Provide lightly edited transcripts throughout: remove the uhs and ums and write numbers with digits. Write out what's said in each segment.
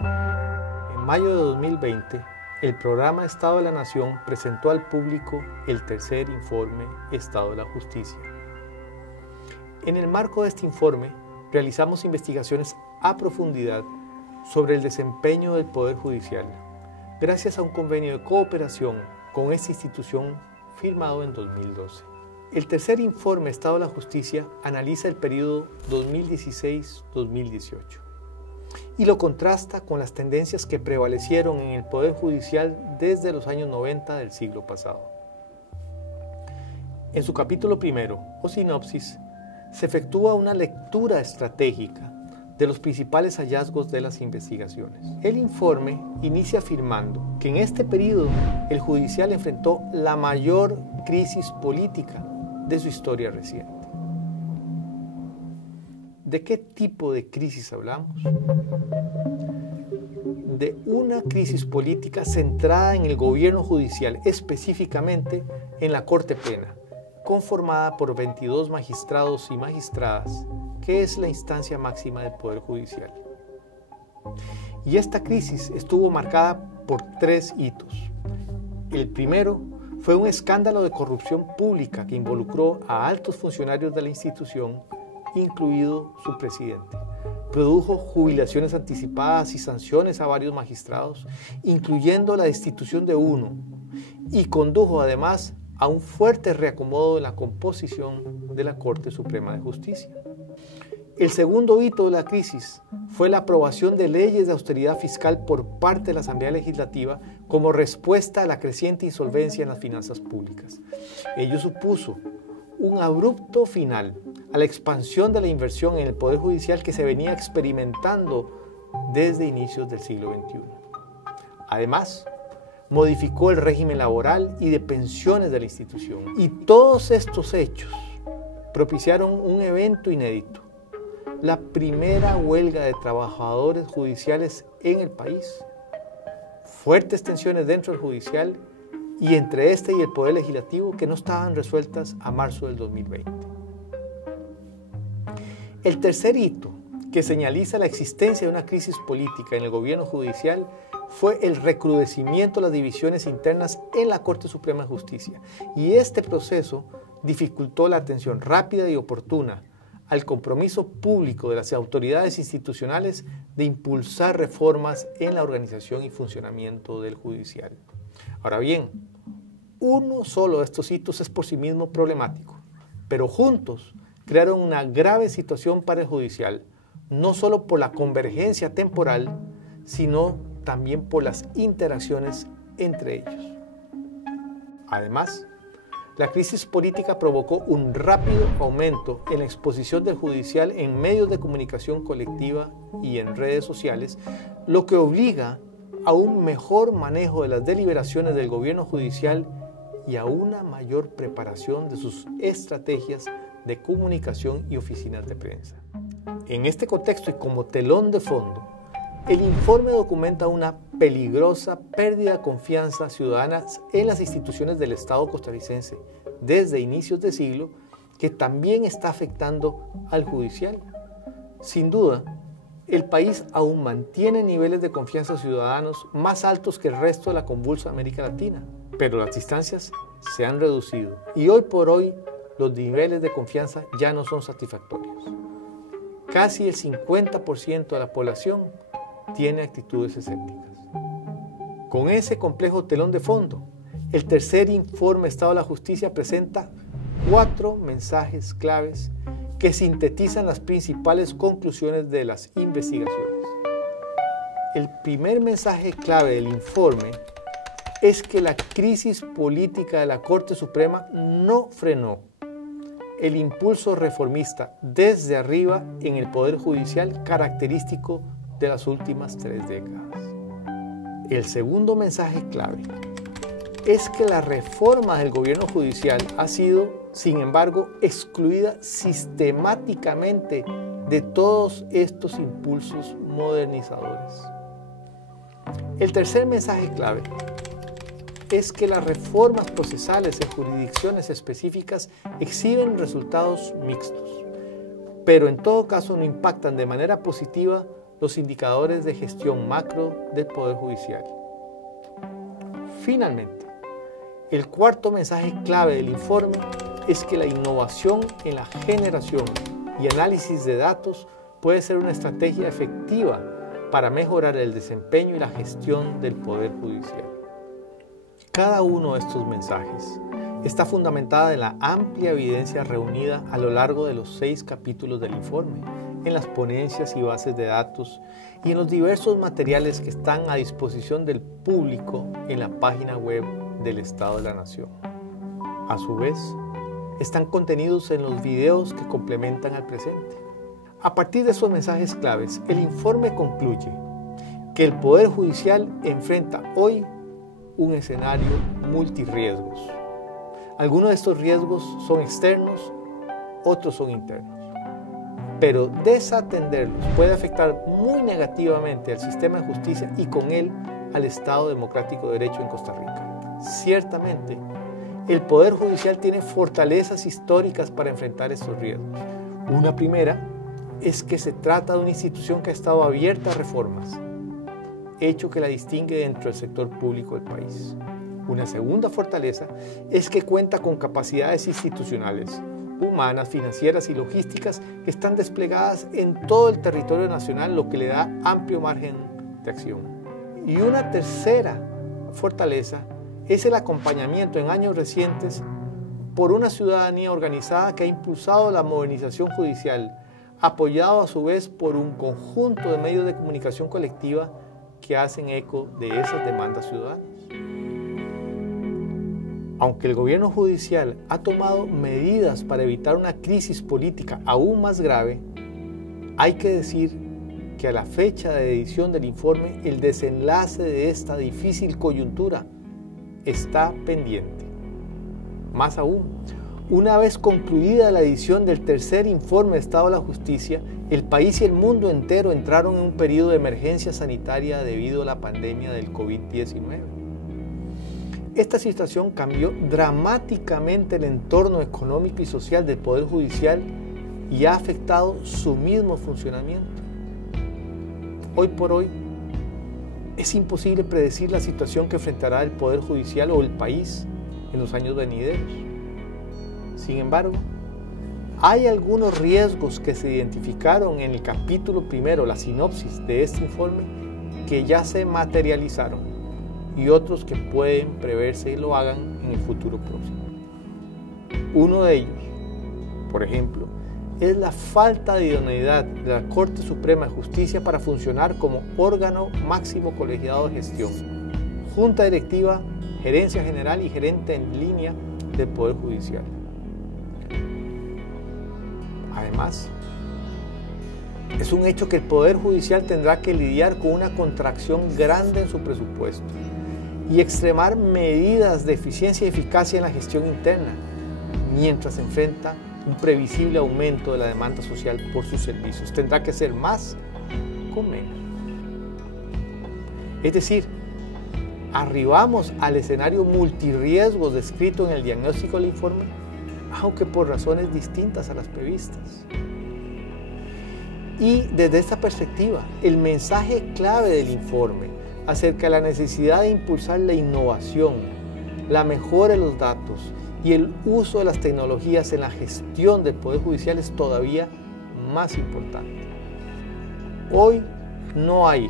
En mayo de 2020, el programa Estado de la Nación presentó al público el tercer informe Estado de la Justicia. En el marco de este informe, realizamos investigaciones a profundidad sobre el desempeño del Poder Judicial, gracias a un convenio de cooperación con esta institución firmado en 2012. El tercer informe Estado de la Justicia analiza el periodo 2016-2018 y lo contrasta con las tendencias que prevalecieron en el Poder Judicial desde los años 90 del siglo pasado. En su capítulo primero, o sinopsis, se efectúa una lectura estratégica de los principales hallazgos de las investigaciones. El informe inicia afirmando que en este periodo el judicial enfrentó la mayor crisis política de su historia reciente. ¿De qué tipo de crisis hablamos? De una crisis política centrada en el gobierno judicial, específicamente en la Corte Plena, conformada por 22 magistrados y magistradas, que es la instancia máxima del Poder Judicial. Y esta crisis estuvo marcada por 3 hitos. El primero fue un escándalo de corrupción pública que involucró a altos funcionarios de la institución, incluido su presidente. Produjo jubilaciones anticipadas y sanciones a varios magistrados, incluyendo la destitución de uno, y condujo además a un fuerte reacomodo en la composición de la Corte Suprema de Justicia. El segundo hito de la crisis fue la aprobación de leyes de austeridad fiscal por parte de la Asamblea Legislativa como respuesta a la creciente insolvencia en las finanzas públicas. Ello supuso un abrupto final a la expansión de la inversión en el Poder Judicial que se venía experimentando desde inicios del siglo XXI. Además, modificó el régimen laboral y de pensiones de la institución. Y todos estos hechos propiciaron un evento inédito: la primera huelga de trabajadores judiciales en el país, fuertes tensiones dentro del judicial y entre este y el Poder Legislativo que no estaban resueltas a marzo del 2020. El tercer hito que señaliza la existencia de una crisis política en el gobierno judicial fue el recrudecimiento de las divisiones internas en la Corte Suprema de Justicia, y este proceso dificultó la atención rápida y oportuna al compromiso público de las autoridades institucionales de impulsar reformas en la organización y funcionamiento del judicial. Ahora bien, uno solo de estos hitos es por sí mismo problemático, pero juntos crearon una grave situación para el judicial, no solo por la convergencia temporal, sino también por las interacciones entre ellos. Además, la crisis política provocó un rápido aumento en la exposición del judicial en medios de comunicación colectiva y en redes sociales, lo que obliga a un mejor manejo de las deliberaciones del gobierno judicial y a una mayor preparación de sus estrategias de comunicación y oficinas de prensa. En este contexto y como telón de fondo, el informe documenta una peligrosa pérdida de confianza ciudadana en las instituciones del Estado costarricense desde inicios de siglo, que también está afectando al judicial. Sin duda, el país aún mantiene niveles de confianza ciudadanos más altos que el resto de la convulsa América Latina, pero las distancias se han reducido y hoy por hoy los niveles de confianza ya no son satisfactorios. Casi el 50% de la población tiene actitudes escépticas. Con ese complejo telón de fondo, el tercer informe Estado de la Justicia presenta 4 mensajes claves que sintetizan las principales conclusiones de las investigaciones. El primer mensaje clave del informe es que la crisis política de la Corte Suprema no frenó el impulso reformista desde arriba en el Poder Judicial característico de las últimas 3 décadas. El segundo mensaje clave es que la reforma del gobierno judicial ha sido, sin embargo, excluida sistemáticamente de todos estos impulsos modernizadores. El tercer mensaje clave es que las reformas procesales en jurisdicciones específicas exhiben resultados mixtos, pero en todo caso no impactan de manera positiva los indicadores de gestión macro del Poder Judicial. Finalmente, el cuarto mensaje clave del informe es que la innovación en la generación y análisis de datos puede ser una estrategia efectiva para mejorar el desempeño y la gestión del Poder Judicial. Cada uno de estos mensajes está fundamentada en la amplia evidencia reunida a lo largo de los 6 capítulos del informe, en las ponencias y bases de datos y en los diversos materiales que están a disposición del público en la página web del Estado de la Nación. A su vez, están contenidos en los videos que complementan al presente. A partir de esos mensajes claves, el informe concluye que el Poder Judicial enfrenta hoy un escenario multirriesgos. Algunos de estos riesgos son externos, otros son internos. Pero desatenderlos puede afectar muy negativamente al sistema de justicia y con él al Estado Democrático de Derecho en Costa Rica. Ciertamente, el Poder Judicial tiene fortalezas históricas para enfrentar estos riesgos. Una primera es que se trata de una institución que ha estado abierta a reformas, hecho que la distingue dentro del sector público del país. Una segunda fortaleza es que cuenta con capacidades institucionales, humanas, financieras y logísticas que están desplegadas en todo el territorio nacional, lo que le da amplio margen de acción. Y una tercera fortaleza es el acompañamiento en años recientes por una ciudadanía organizada que ha impulsado la modernización judicial, apoyado a su vez por un conjunto de medios de comunicación colectiva que hacen eco de esas demandas ciudadanas. Aunque el gobierno judicial ha tomado medidas para evitar una crisis política aún más grave, hay que decir que a la fecha de edición del informe el desenlace de esta difícil coyuntura está pendiente. Más aún, una vez concluida la edición del tercer informe de Estado de la Justicia, el país y el mundo entero entraron en un periodo de emergencia sanitaria debido a la pandemia del COVID-19. Esta situación cambió dramáticamente el entorno económico y social del Poder Judicial y ha afectado su mismo funcionamiento. Hoy por hoy, es imposible predecir la situación que enfrentará el Poder Judicial o el país en los años venideros. Sin embargo, hay algunos riesgos que se identificaron en el capítulo primero, la sinopsis de este informe, que ya se materializaron y otros que pueden preverse y lo hagan en el futuro próximo. Uno de ellos, por ejemplo, es la falta de idoneidad de la Corte Suprema de Justicia para funcionar como órgano máximo colegiado de gestión, Junta Directiva, Gerencia General y Gerente en línea del Poder Judicial. Además, es un hecho que el Poder Judicial tendrá que lidiar con una contracción grande en su presupuesto y extremar medidas de eficiencia y eficacia en la gestión interna, mientras enfrenta un previsible aumento de la demanda social por sus servicios. Tendrá que hacer más con menos. Es decir, arribamos al escenario multirriesgos descrito en el diagnóstico del informe, aunque por razones distintas a las previstas. Y desde esta perspectiva, el mensaje clave del informe acerca de la necesidad de impulsar la innovación, la mejora de los datos y el uso de las tecnologías en la gestión del Poder Judicial es todavía más importante. Hoy no hay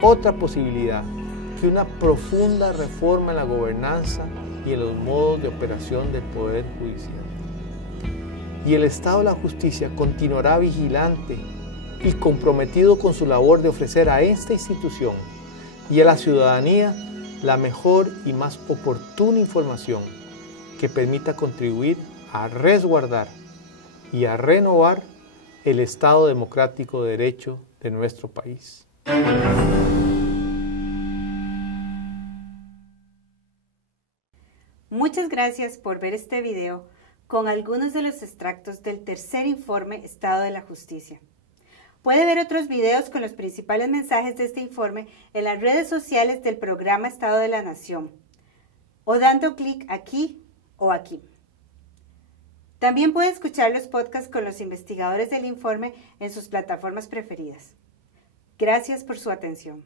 otra posibilidad que una profunda reforma en la gobernanza y en los modos de operación del Poder Judicial. Y el Estado de la Justicia continuará vigilante y comprometido con su labor de ofrecer a esta institución y a la ciudadanía la mejor y más oportuna información que permita contribuir a resguardar y a renovar el Estado democrático de derecho de nuestro país. Muchas gracias por ver este video con algunos de los extractos del tercer informe Estado de la Justicia. Puede ver otros videos con los principales mensajes de este informe en las redes sociales del programa Estado de la Nación o dando clic aquí o aquí. También puede escuchar los podcasts con los investigadores del informe en sus plataformas preferidas. Gracias por su atención.